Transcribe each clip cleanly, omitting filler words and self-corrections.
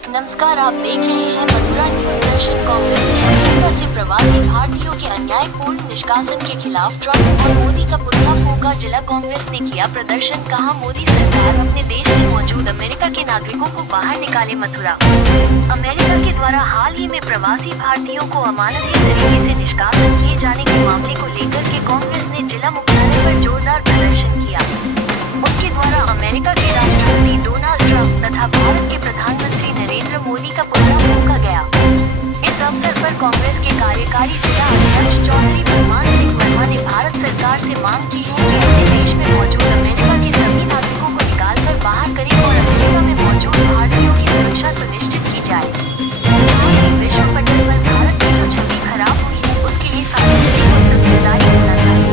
नमस्कार, आप देख रहे हैं मथुरा न्यूज दर्शन। कांग्रेस ने अमेरिका से प्रवासी भारतीयों के अन्यायपूर्ण निष्कासन के खिलाफ ट्रंप और मोदी का पुतला फूंका। जिला कांग्रेस ने किया प्रदर्शन, कहा मोदी सरकार अपने देश में मौजूद अमेरिका के नागरिकों को बाहर निकाले। मथुरा अमेरिका के द्वारा हाल ही में प्रवासी भारतीयों को अमानवीय तरीके से निष्कासन किए जाने के मामले को लेकर के कांग्रेस ने जिला मुख्यालय पर जोरदार प्रदर्शन किया। उनके द्वारा अमेरिका के राष्ट्रपति डोनाल्ड ट्रंप तथा भारत के प्रधानमंत्री नरेंद्र मोदी का पुतला फूंका गया। इस अवसर पर कांग्रेस के कार्यकारी जिला अध्यक्ष चौधरी भगवान सिंह वर्मा ने भारत सरकार से मांग की है कि अपने देश में मौजूद अमेरिका के सभी नागरिकों को निकालकर बाहर करें और अमेरिका में मौजूद भारतीयों की सुरक्षा सुनिश्चित की जाए। साथ ही विश्व पटल पर भारत की जो छवि खराब हुई है उसके लिए सार्वजनिक वक्तव्य जारी होना चाहिए।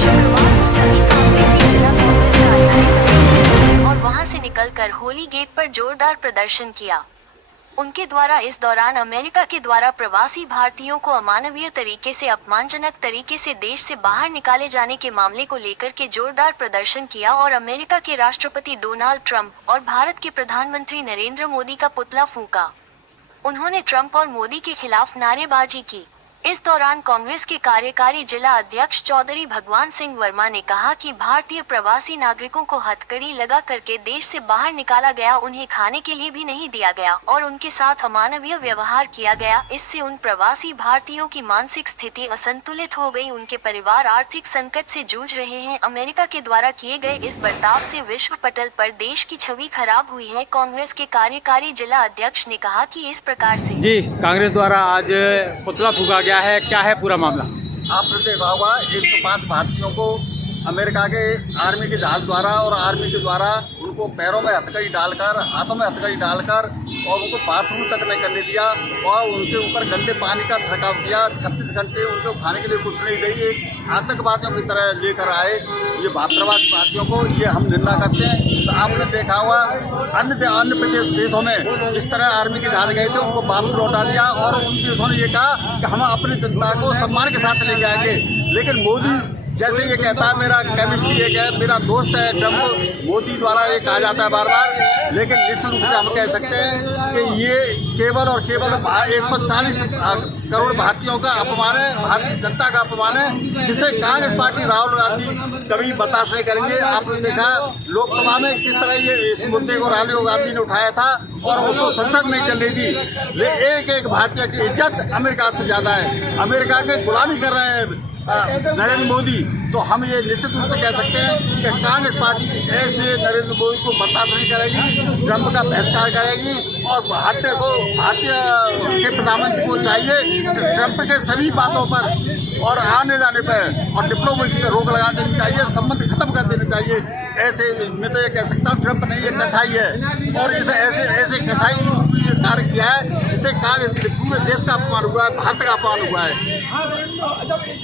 शुक्रवार को सभी कांग्रेसी जिला कांग्रेस कार्यालय और वहां से निकलकर होली गेट पर जोरदार प्रदर्शन किया। उनके द्वारा इस दौरान अमेरिका के द्वारा प्रवासी भारतीयों को अमानवीय तरीके से अपमानजनक तरीके से देश से बाहर निकाले जाने के मामले को लेकर के जोरदार प्रदर्शन किया और अमेरिका के राष्ट्रपति डोनाल्ड ट्रंप और भारत के प्रधानमंत्री नरेंद्र मोदी का पुतला फूंका। उन्होंने ट्रंप और मोदी के खिलाफ नारेबाजी की। इस दौरान कांग्रेस के कार्यकारी जिला अध्यक्ष चौधरी भगवान सिंह वर्मा ने कहा कि भारतीय प्रवासी नागरिकों को हथकड़ी लगा करके देश से बाहर निकाला गया, उन्हें खाने के लिए भी नहीं दिया गया और उनके साथ अमानवीय व्यवहार किया गया। इससे उन प्रवासी भारतीयों की मानसिक स्थिति असंतुलित हो गई, उनके परिवार आर्थिक संकट से जूझ रहे हैं। अमेरिका के द्वारा किए गए इस बर्ताव से विश्व पटल पर देश की छवि खराब हुई है। कांग्रेस के कार्यकारी जिला अध्यक्ष ने कहा कि इस प्रकार से जी कांग्रेस द्वारा आज पुतला फूंका गया है, क्या है पूरा मामला? आपने देखा होगा 105 भारतीयों को अमेरिका के आर्मी के जहाज द्वारा और आर्मी के द्वारा उनको पैरों में हथकड़ी डालकर, हाथों में हथकड़ी डालकर और उनको बाथरूम तक नहीं करने दिया और उनके ऊपर गंदे पानी का छिड़काव किया। 36 घंटे उनको खाने के लिए कुछ नहीं दी। एक आतंकवादियों की तरह लेकर आए ये प्रवासी भारतीयों को, ये हम निंदा करते हैं। तो आपने देखा हुआ अन्य देशों में इस तरह आर्मी के जहाज गए थे, उनको वापस लौटा दिया और उन देशों ने ये कहा कि हम अपनी जनता को सम्मान के साथ लेके आएंगे। लेकिन मोदी जैसे ये कहता है मेरा केमिस्ट्री एक है, मेरा दोस्त है ट्रंप, मोदी द्वारा ये कहा जाता है बार बार, लेकिन निश्चित रूप से हम कह सकते हैं कि ये केवल और केवल 140 करोड़ भारतीयों का अपमान है, भारतीय जनता का अपमान है, जिसे कांग्रेस पार्टी राहुल गांधी कभी बर्दाश्त नहीं करेंगे। आपने देखा लोकसभा में किस तरह ये इस मुद्दे को राहुल गांधी ने उठाया था और उसको संसद नहीं चल रही थी। एक एक भारतीय की इज्जत अमेरिका से ज्यादा है। अमेरिका के गुलामी कर रहे हैं नरेंद्र मोदी। तो हम ये निश्चित रूप से कह सकते हैं कि कांग्रेस पार्टी ऐसे नरेंद्र मोदी को बर्दाश्त नहीं करेगी, ट्रंप का बहिष्कार करेगी और भारतीय के प्रधानमंत्री को चाहिए कि ट्रंप के सभी बातों पर और आने जाने पर और डिप्लोमेसी पर रोक लगा देनी चाहिए, संबंध खत्म कर देने चाहिए। ऐसे मैं तो ये कह सकता हूँ ट्रंप नहीं, ये कसाई है और इसे ऐसे कसाई कार्य किया है जिससे पूरे देश का अपमान हुआ है, भारत का अपमान हुआ है।